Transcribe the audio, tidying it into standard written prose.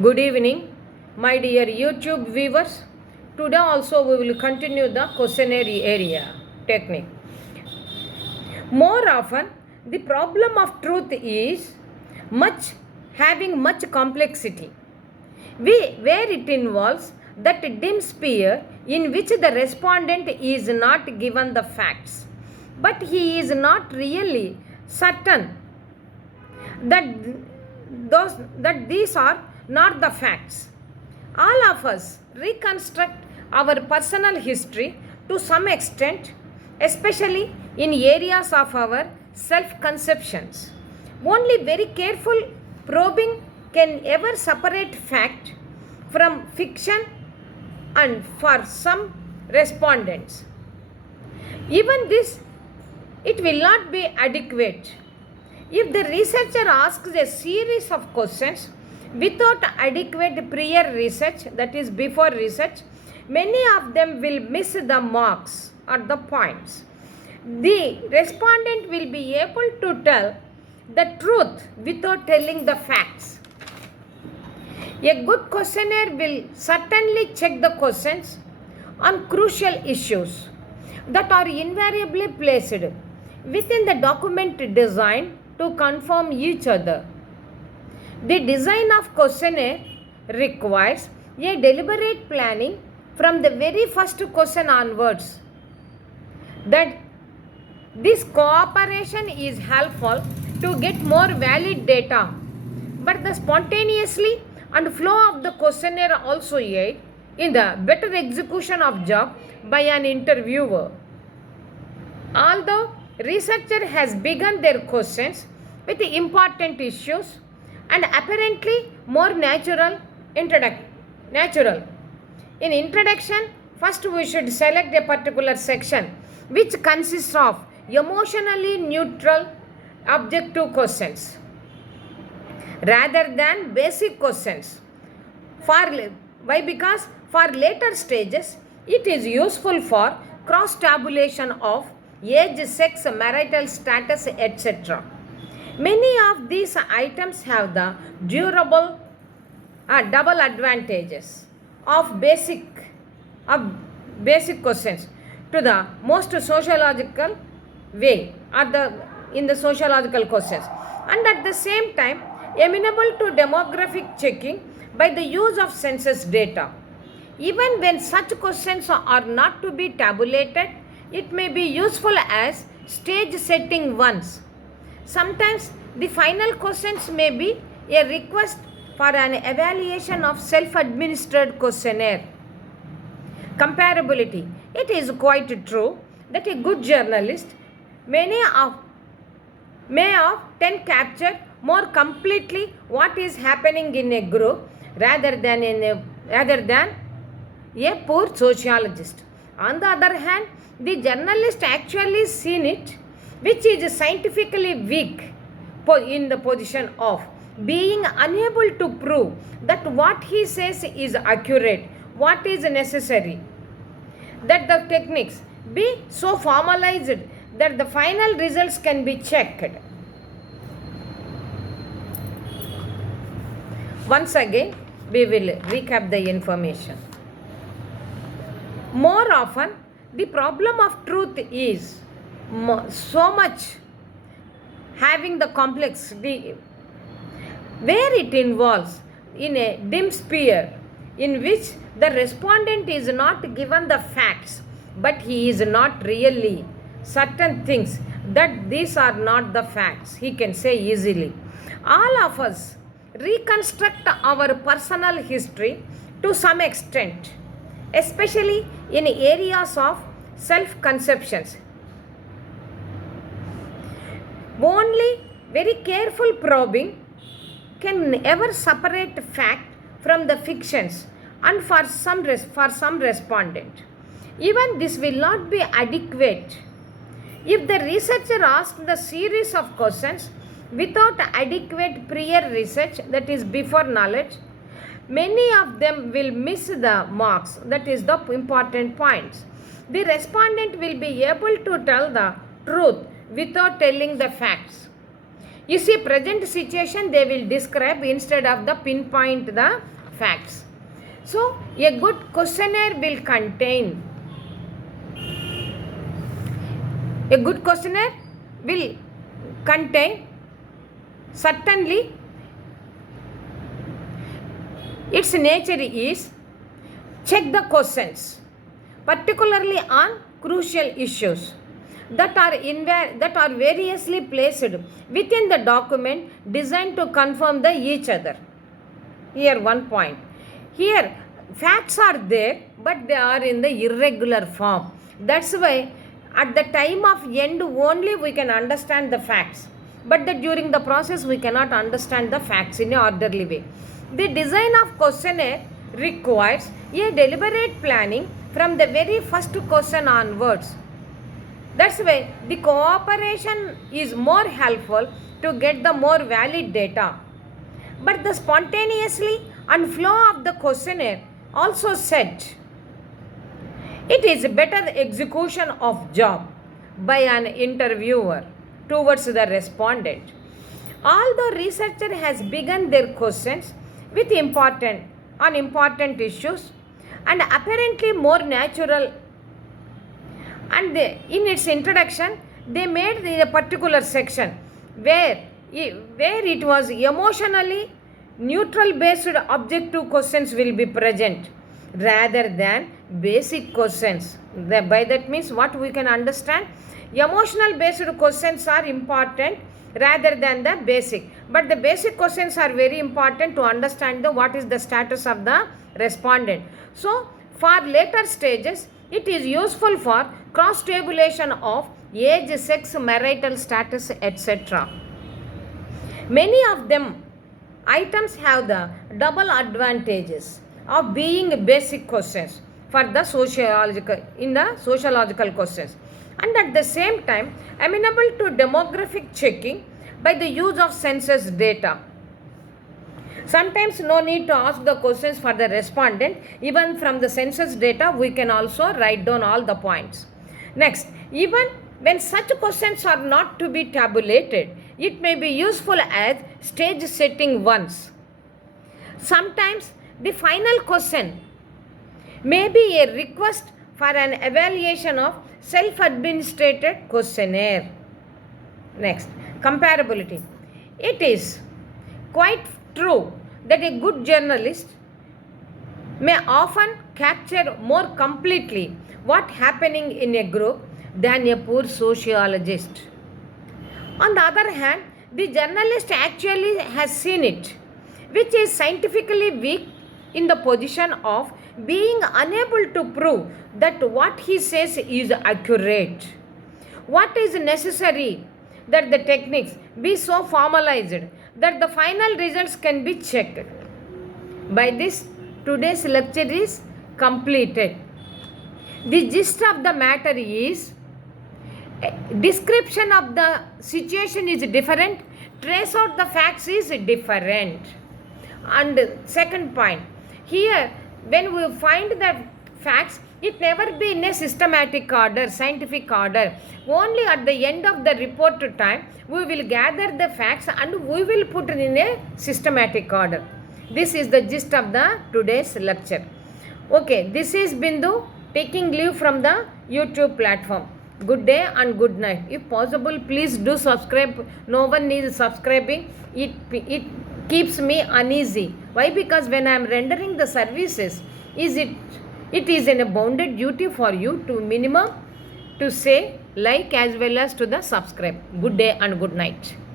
Good evening, my dear YouTube viewers. Today also we will continue the questionnaire area technique. More often, the problem of truth is having much complexity, where it involves that dim sphere in which the respondent is not given the facts, but he is not really certain that these are not the facts. All of us reconstruct our personal history to some extent, especially in areas of our self-conceptions. Only very careful probing can ever separate fact from fiction, and for some respondents, even this, it will not be adequate. If the researcher asks a series of questions without adequate prior research, that is before research, many of them will miss the marks or the points. The respondent will be able to tell the truth without telling the facts. A good questionnaire will certainly check the questions on crucial issues that are invariably placed within the document designed to confirm each other. The design of questionnaire requires a deliberate planning from the very first question onwards. That this cooperation is helpful to get more valid data, but the spontaneously and flow of the questionnaire also aid in the better execution of job by an interviewer. Although researcher has begun their questions with the important issues and apparently more natural. In introduction, first we should select a particular section which consists of emotionally neutral objective questions rather than basic questions. Why? Because for later stages, it is useful for cross-tabulation of age, sex, marital status, etc. Many of these items have the double advantages of basic questions to the most sociological way or in the sociological questions, and at the same time amenable to demographic checking by the use of census data. Even when such questions are not to be tabulated, it may be useful as stage setting ones. Sometimes the final questions may be a request for an evaluation of self-administered questionnaire. Comparability. It is quite true that a good journalist may often capture more completely what is happening in a group rather than a poor sociologist. On the other hand, the journalist actually seen it, which is scientifically weak in the position of being unable to prove that what he says is accurate, what is necessary, that the techniques be so formalized that the final results can be checked. Once again, we will recap the information. More often, the problem of truth is so much having the complexity, where it involves in a dim sphere in which the respondent is not given the facts, but he is not really certain things that these are not the facts, he can say easily. All of us reconstruct our personal history to some extent, especially in areas of self-conceptions. Only very careful probing can ever separate fact from the fictions, and for some respondent, even this will not be adequate. If the researcher asks the series of questions without adequate prior research, that is before knowledge, many of them will miss the marks, that is the important points. The respondent will be able to tell the truth without telling the facts. You see, present situation they will describe instead of the pinpoint the facts. So, a good questionnaire will contain certainly its nature is check the questions, particularly on crucial issues that are variously placed within the document designed to confirm each other. Here one point. Here facts are there, but they are in the irregular form. That's why at the time of end only we can understand the facts, but during the process we cannot understand the facts in an orderly way. The design of questionnaire requires a deliberate planning from the very first question onwards. That's why the cooperation is more helpful to get the more valid data. But the spontaneously and flow of the questionnaire also said it is better execution of job by an interviewer towards the respondent. Although researcher has begun their questions with important issues and apparently more natural, and in its introduction they made a particular section where it was emotionally neutral based objective questions will be present rather than basic questions. By that means what we can understand, emotional based questions are important rather than the basic, but the basic questions are very important to understand what is the status of the respondent. So for later stages it is useful for cross tabulation of age, sex, marital status, etc. Many of them items have the double advantages of being basic questions for the sociological questions, and at the same time amenable to demographic checking by the use of census data. Sometimes no need to ask the questions for the respondent, even from the census data we can also write down all the points. Next, even when such questions are not to be tabulated, it may be useful as stage setting ones. Sometimes the final question may be a request for an evaluation of self-administrated questionnaire. Next, comparability. It is quite true that a good journalist may often capture more completely what's happening in a group than a poor sociologist. On the other hand, the journalist actually has seen it, which is scientifically weak in the position of being unable to prove that what he says is accurate. What is necessary that the techniques be so formalized that the final results can be checked. By this, today's lecture is completed. The gist of the matter is description of the situation is different, trace out the facts is different. And second point, here when we find the facts, it never be in a systematic order, scientific order. Only at the end of the report time, we will gather the facts and we will put it in a systematic order. This is the gist of the today's lecture. Okay, this is Bindu taking leave from the YouTube platform. Good day and good night. If possible, please do subscribe. No one is subscribing. It keeps me uneasy. Why? Because when I am rendering the services, it is in a bounded duty for you to minimum to say like as well as to the subscribe. Good day and good night.